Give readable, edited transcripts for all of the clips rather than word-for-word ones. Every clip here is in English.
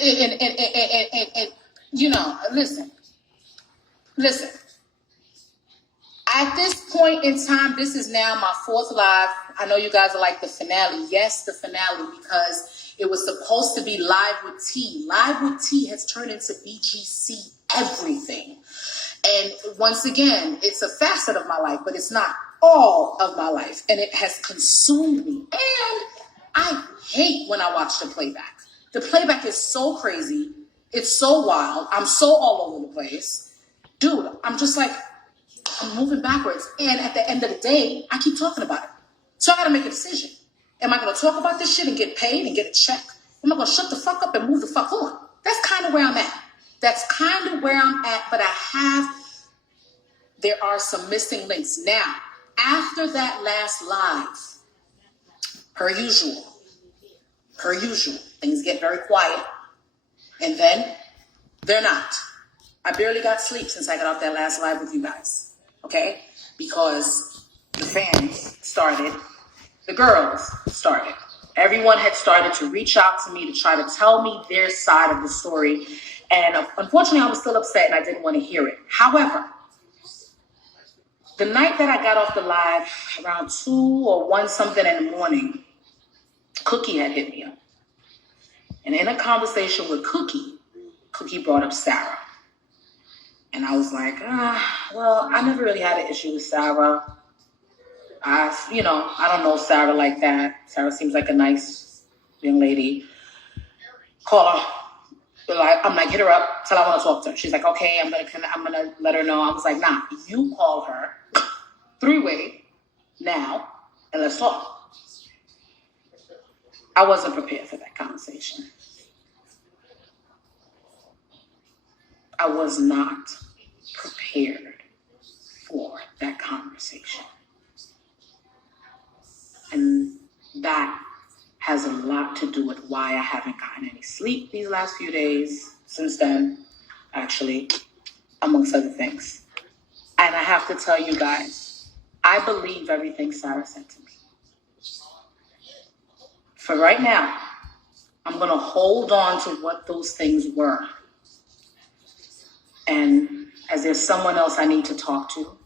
and listen. At this point in time, this is now my 4th live. I know you guys are like the finale. Yes, the finale, because it was supposed to be Live with T. Live with T has turned into BGC everything. And once again, it's a facet of my life, but it's not all of my life. And it has consumed me. And I hate when I watch the playback. The playback is so crazy. It's so wild. I'm so all over the place. Dude, I'm just like, I'm moving backwards. And at the end of the day, I keep talking about it. So I got to make a decision. Am I going to talk about this shit and get paid and get a check? Am I going to shut the fuck up and move the fuck on? That's kind of where I'm at. But there are some missing links. Now, after that last live, per usual, things get very quiet. And then they're not. I barely got sleep since I got off that last live with you guys. Okay? Because the fans started, the girls started. Everyone had started to reach out to me to try to tell me their side of the story. And unfortunately, I was still upset and I didn't want to hear it. However, the night that I got off the live, around 2 or 1 something in the morning, Cookie had hit me up. And in a conversation with Cookie brought up Sarah. And I was like, well, I never really had an issue with Sarah. I don't know Sarah like that. Sarah seems like a nice young lady. Call her. I'm like, hit her up, tell her I want to talk to her. She's like, okay, I'm gonna let her know. I was like, nah, you call her 3-way now and let's talk. I wasn't prepared for that conversation. I was not prepared for that conversation. And that has a lot to do with why I haven't gotten any sleep these last few days, since then, actually, amongst other things. And I have to tell you guys, I believe everything Sarah said to me. For right now, I'm going to hold on to what those things were. And as there's someone else I need to talk to,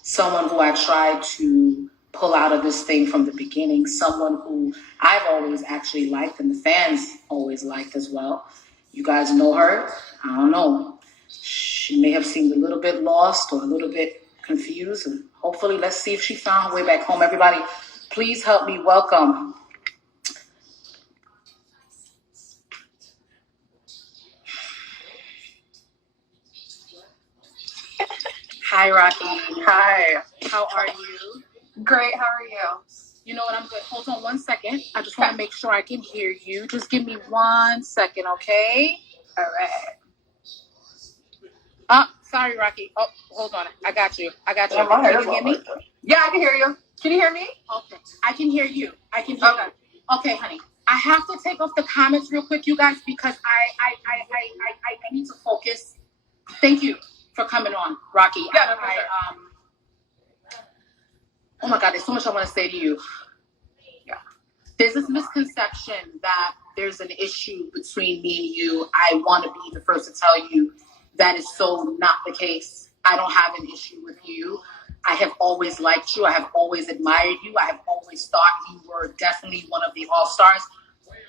someone who I tried to pull out of this thing from the beginning, someone who I've always actually liked and the fans always liked as well. You guys know her. I don't know. She may have seemed a little bit lost or a little bit confused. And hopefully, let's see if she found her way back home. Everybody, please help me welcome Hi, Rocky. Hi. How are you? Great. How are you? You know what? I'm good. Hold on 1 second. I just want to make sure I can hear you. Just give me 1 second, okay? All right. Sorry, Rocky. Oh, hold on. I got you. Can you hear me? Yeah, I can hear you. Can you hear me? Okay. I can hear you. I can hear you. Okay, honey. I have to take off the comments real quick, you guys, because I need to focus. Thank you for coming on, Rocky. Yeah, oh my God, there's so much I want to say to you. Yeah. There's this misconception that there's an issue between me and you. I want to be the first to tell you that is so not the case. I don't have an issue with you. I have always liked you. I have always admired you. I have always thought you were definitely one of the all-stars,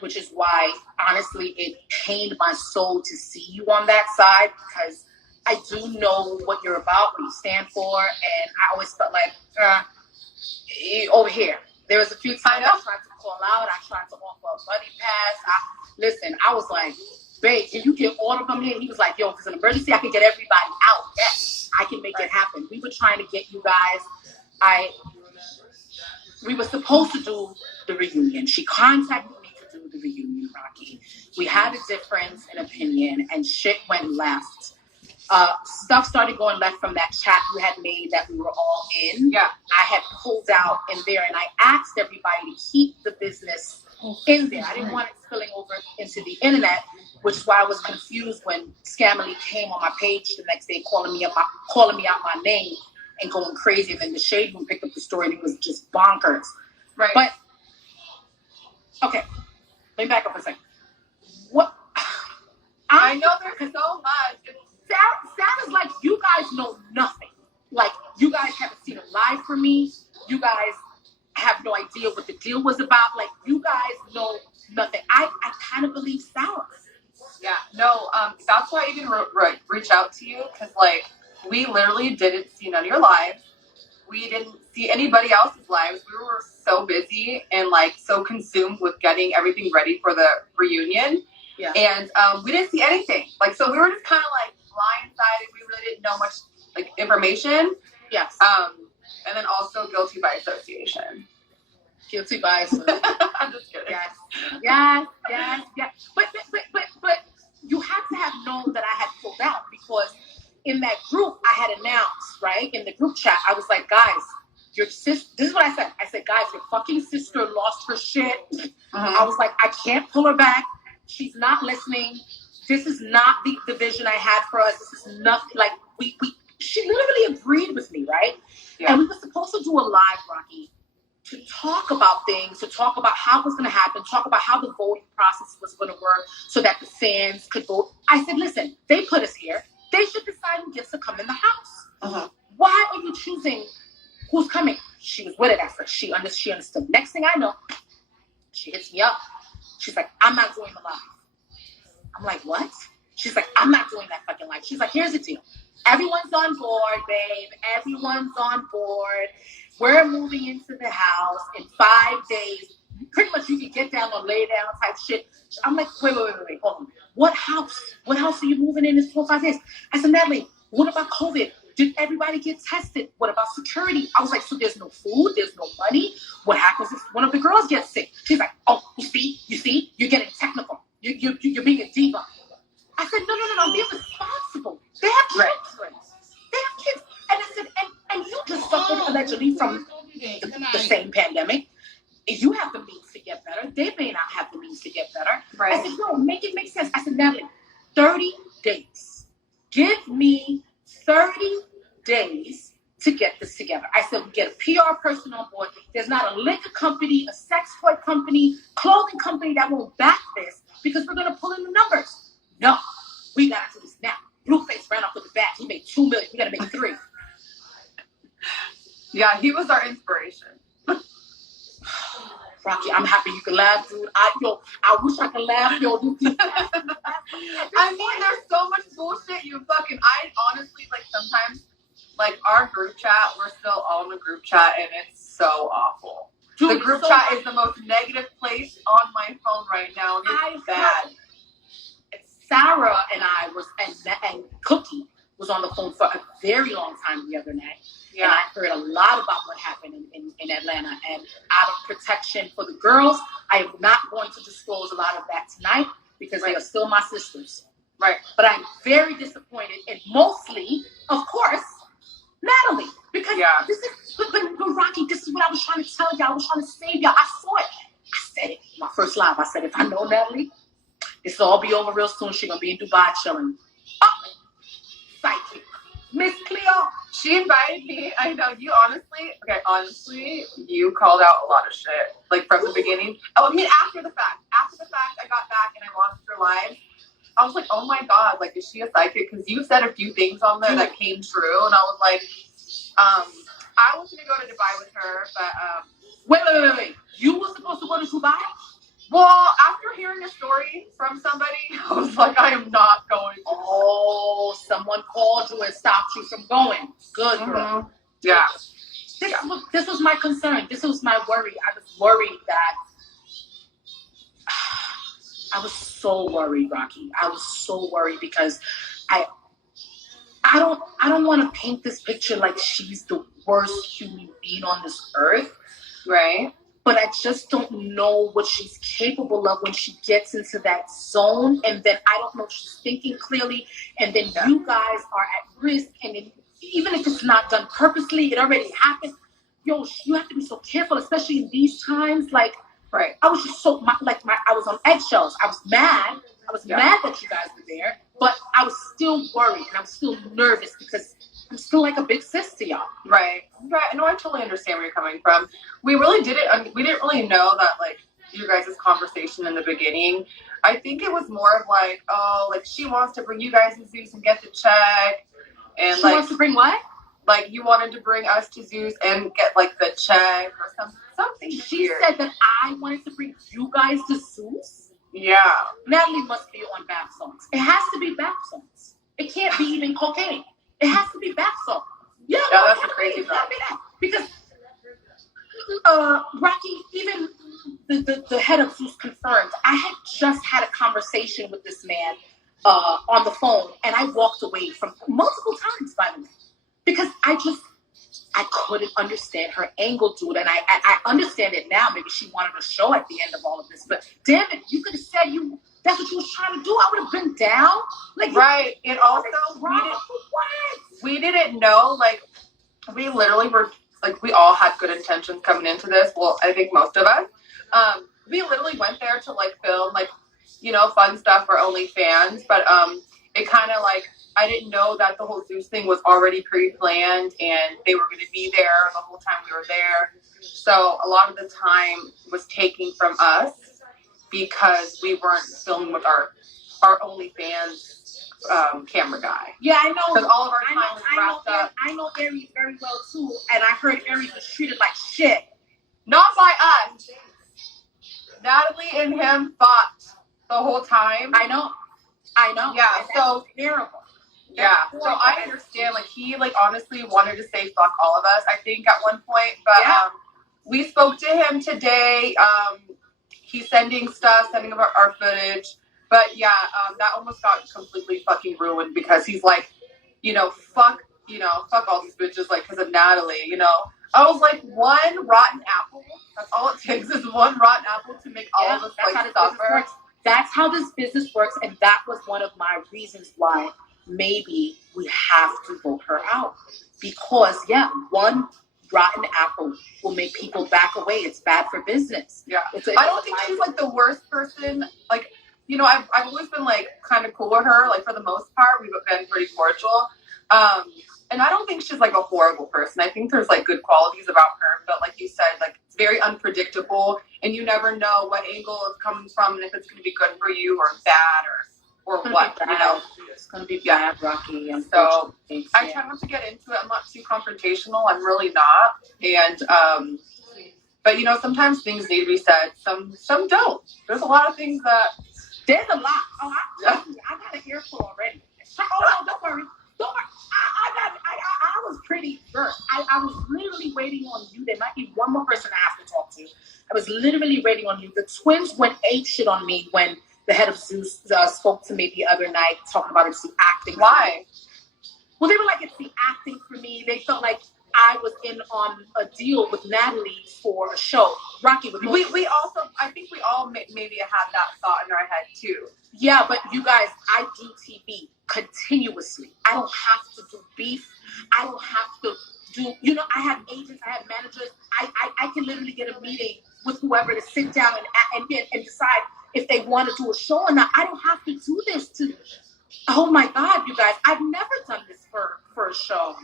which is why, honestly, it pained my soul to see you on that side, because I do know what you're about, what you stand for, and I always felt like, over here. There was a few times I tried to call out. I tried to offer a buddy pass. I was like, babe, can you get all of them here? He was like, yo, if it's an emergency, I can get everybody out. Yes, I can make it happen. We were trying to get you guys. We were supposed to do the reunion. She contacted me to do the reunion, Rocky. We had a difference in opinion, and shit went left. Stuff started going left from that chat you had made that we were all in. Yeah. I had pulled out in there, and I asked everybody to keep the business in there. I didn't want it spilling over into the internet, which is why I was confused when Scamily came on my page the next day calling me out my name and going crazy. And then the Shade Room picked up the story, and it was just bonkers. Right. But, okay, let me back up a second. I know there's so much. Sarah's like, you guys know nothing. Like, you guys haven't seen a live from me. You guys have no idea what the deal was about. Like, you guys know nothing. I kind of believe Sarah. Yeah, no, that's why I even reached out to you, because, like, we literally didn't see none of your lives. We didn't see anybody else's lives. We were so busy and, like, so consumed with getting everything ready for the reunion. Yeah. And we didn't see anything. Like, so we were just kind of, like, blindsided. We really didn't know much, like, information. Yes. And then also guilty by association. Guilty by association. I'm just kidding. Yes. But you have to have known that I had pulled out, because in that group I had announced, right, in the group chat, I was like, guys, your sister, this is what I said. I said, guys, your fucking sister lost her shit. I was like, I can't pull her back. She's not listening. This is not the vision I had for us. This is nothing. Like, she literally agreed with me, right? Yeah. And we were supposed to do a live, Rocky, to talk about things, to talk about how it was going to happen, talk about how the voting process was going to work so that the fans could vote. I said, listen, they put us here. They should decide who gets to come in the house. Why are you choosing who's coming? She was with it at first. She understood. Next thing I know, she hits me up. She's like, I'm not doing the live. I'm like, what? She's like, I'm not doing that fucking live. She's like, here's the deal. Everyone's on board, babe. Everyone's on board. We're moving into the house in 5 days. Pretty much you can get down or lay down type shit. I'm like, wait, hold on. What house? What house are you moving in 4 or 5 days? I said, Natalie, what about COVID? Did everybody get tested? What about security? I was like, so there's no food, there's no money. What happens if one of the girls gets sick? She's like, oh, you see, you're getting technical. You're being a diva. I said, no, I'm being responsible. They have children. They have kids. And I said, and you just suffered allegedly from the same pandemic. You have the means to get better. They may not have the means to get better. Right. I said, no, make it make sense. I said, Natalie, 30 days. Give me 30 days to get this together. I said, we get a PR person on board. There's not a liquor company, a sex toy company, clothing company that won't back this, because we're going to pull in the numbers. No, we got to do this now. Blueface ran up with the bat. He made $2 million. We got to make 3. Yeah, he was our inspiration. Rocky, I'm happy you can laugh, dude. I wish I could laugh, yo. I mean, there's so much bullshit. I honestly, like, sometimes, like, our group chat, we're still all in the group chat, and it's so awful. Dude, the group chat is the most negative place on my phone right now. It's bad. Sarah and I and Cookie was on the phone for a very long time the other night. Yeah. And I heard a lot about what happened in Atlanta. And out of protection for the girls, I am not going to disclose a lot of that tonight, because they are still my sisters. Right. But I'm very disappointed, and mostly, of course, Natalie. Because this is, but Rocky, this is what I was trying to tell y'all. I was trying to save y'all. I saw it. I said it. My first live, I said, if I know Natalie, this will all be over real soon. She's going to be in Dubai chilling. Oh, psychic. Miss Cleo. She invited me. I know, you honestly, you called out a lot of shit. Like, from the beginning. Oh, I mean, after the fact. After the fact, I got back and I watched her live. I was like, oh my God, like, is she a psychic? Because you said a few things on there that came true. And I was like, I was going to go to Dubai with her, but, Wait. You were supposed to go to Dubai? Well, after hearing a story from somebody, I was like, I am not going. Oh, someone called you and stopped you from going. Good girl. Yeah. This was my concern. This was my worry. I was worried that I was so worried, Rocky. I was so worried because I don't want to paint this picture like she's the worst human being on this earth. Right. But I just don't know what she's capable of when she gets into that zone. And then I don't know if she's thinking clearly. And then you guys are at risk. And then, even if it's not done purposely, it already happened. Yo, you have to be so careful, especially in these times. Like, right. I was just I was on eggshells. I was mad. I was mad that you guys were there. But I was still worried. And I was still nervous because I'm still like a big sis to y'all. Right. No, I totally understand where you're coming from. We really didn't really know that, like, your guys' conversation in the beginning. I think it was more of like, oh, like she wants to bring you guys to Zeus and get the check. And She like, wants to bring what? Like you wanted to bring us to Zeus and get like the check or something. She weird. said that I wanted to bring you guys to Zeus? Yeah. Natalie must be on bath salts. It has to be bath salts. It can't be even cocaine. It has to be bath salts. Yeah, that's a crazy thought. Because Rocky, even the head of Zeus confirmed, I had just had a conversation with this man on the phone, and I walked away from multiple times, by the way, because I couldn't understand her angle, dude, and I understand it now. Maybe she wanted a show at the end of all of this, but damn it, you could have said that's what you was trying to do. I would have been down. Like, right. And also, we didn't know, like, we literally were, like, we all had good intentions coming into this. Well, I think most of us. We literally went there to, like, film, like, you know, fun stuff for OnlyFans, but it kind of, like, I didn't know that the whole Zeus thing was already pre-planned and they were going to be there the whole time we were there. So a lot of the time was taken from us because we weren't filming with our OnlyFans camera guy. Yeah, I know. Because all of our time was wrapped up. I know Aries very well too, and I heard Aries was treated like shit. Not by us. Natalie and him fought the whole time. I know. Yeah, so terrible. Yeah, so I understand. Like he, like honestly wanted to say fuck all of us. I think at one point, but we spoke to him today. He's sending our footage. But yeah, that almost got completely fucking ruined because he's like, fuck all these bitches, like, because of Natalie, I was like, one rotten apple. That's all it takes is one rotten apple to make all of us like suffer. That's how this business works, and that was one of my reasons why maybe we have to vote her out. Because, one rotten apple will make people back away. It's bad for business. Yeah. I don't think she's like the worst person. Like, I've always been like kind of cool with her. Like for the most part, we've been pretty cordial. And I don't think she's like a horrible person. I think there's like good qualities about her. But like you said, like it's very unpredictable and you never know what angle it's coming from and if it's going to be good for you or bad or what, It's going to be bad, Rocky. So I try not to get into it. I'm not too confrontational. I'm really not. And, but sometimes things need to be said. Some don't. There's a lot of things that. There's a lot. Oh, I got an earful already. Oh, no, don't worry. I was pretty versed. I was literally waiting on you. There might be one more person I have to talk to. I was literally waiting on you. The twins went ape shit on me when the head of Zeus spoke to me the other night, talking about it's the acting. Why? Well, they were like, it's the acting for me. They felt like I was in on a deal with Natalie for a show. Rocky, we also, I think we all maybe had that thought in our head too. Yeah, but you guys, I do TV continuously. I don't have to do beef. I don't have to do, I have agents, I have managers. I can literally get a meeting with whoever to sit down and decide if they want to do a show or not. I don't have to do this oh my God, you guys, I've never done this for a show.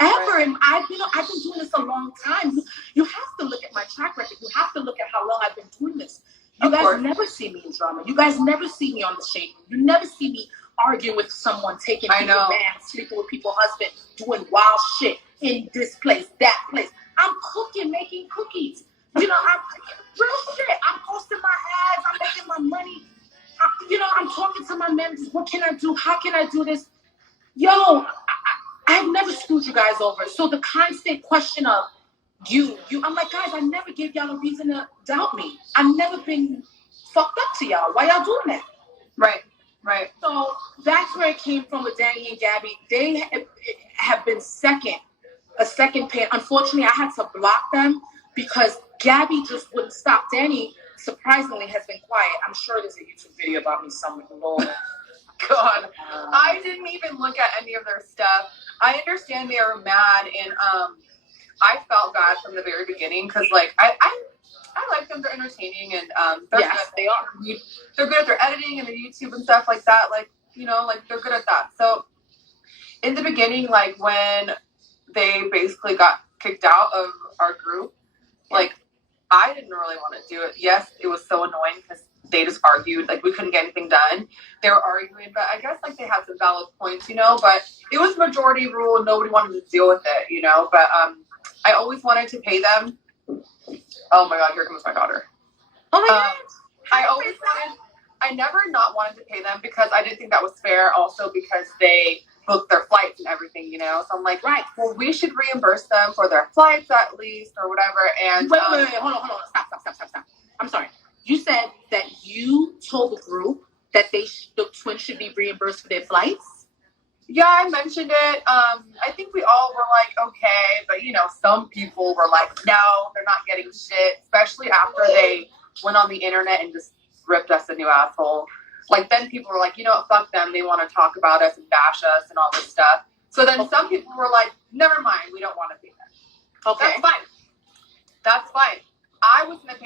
Ever. Right. And I've been doing this a long time. You have to look at my track record. You have to look at how long I've been doing this. You guys never see me in drama. You guys never see me on the shade. You never see me arguing with someone, taking people's man, sleeping with people's husband, doing wild shit in this place, that place. I'm cooking, making cookies. I'm real shit. I'm posting my ads. I'm making my money. I'm talking to my managers. What can I do? How can I do this? I've never screwed you guys over. So the constant question of I'm like, guys, I never gave y'all a reason to doubt me. I've never been fucked up to y'all. Why y'all doing that? Right. So that's where it came from with Danny and Gabby. They have been a second pair. Unfortunately, I had to block them because Gabby just wouldn't stop. Danny, surprisingly, has been quiet. I'm sure there's a YouTube video about me somewhere. Lord. God, I didn't even look at any of their stuff. I understand they are mad, and I felt bad from the very beginning because, like, I like them. They're entertaining, and they are. They're good at their editing and their YouTube and stuff like that. Like, like they're good at that. So, in the beginning, like when they basically got kicked out of our group, like I didn't really want to do it. Yes, it was so annoying because they just argued. Like, we couldn't get anything done. They were arguing, but I guess, like, they had some valid points, you know, but it was majority rule and nobody wanted to deal with it, you know, but I always wanted to pay them. Oh my God, here comes my daughter. Oh my God. I never not wanted to pay them because I didn't think that was fair. Also because they booked their flights and everything, you know. So I'm like, right. Well, we should reimburse them for their flights at least or whatever. And wait, hold on, stop. I'm sorry. You said that you told the group that the twins should be reimbursed for their flights. Yeah, I mentioned it. I think we all were like, okay, but you know, some people were like, no, they're not getting shit, especially after they went on the internet and just ripped us a new asshole. Like, then people were like, you know what, fuck them. They want to talk about us and bash us and all this stuff. So then some people were like, never mind, we don't want to pay them. Okay. That's fine. I was going to pay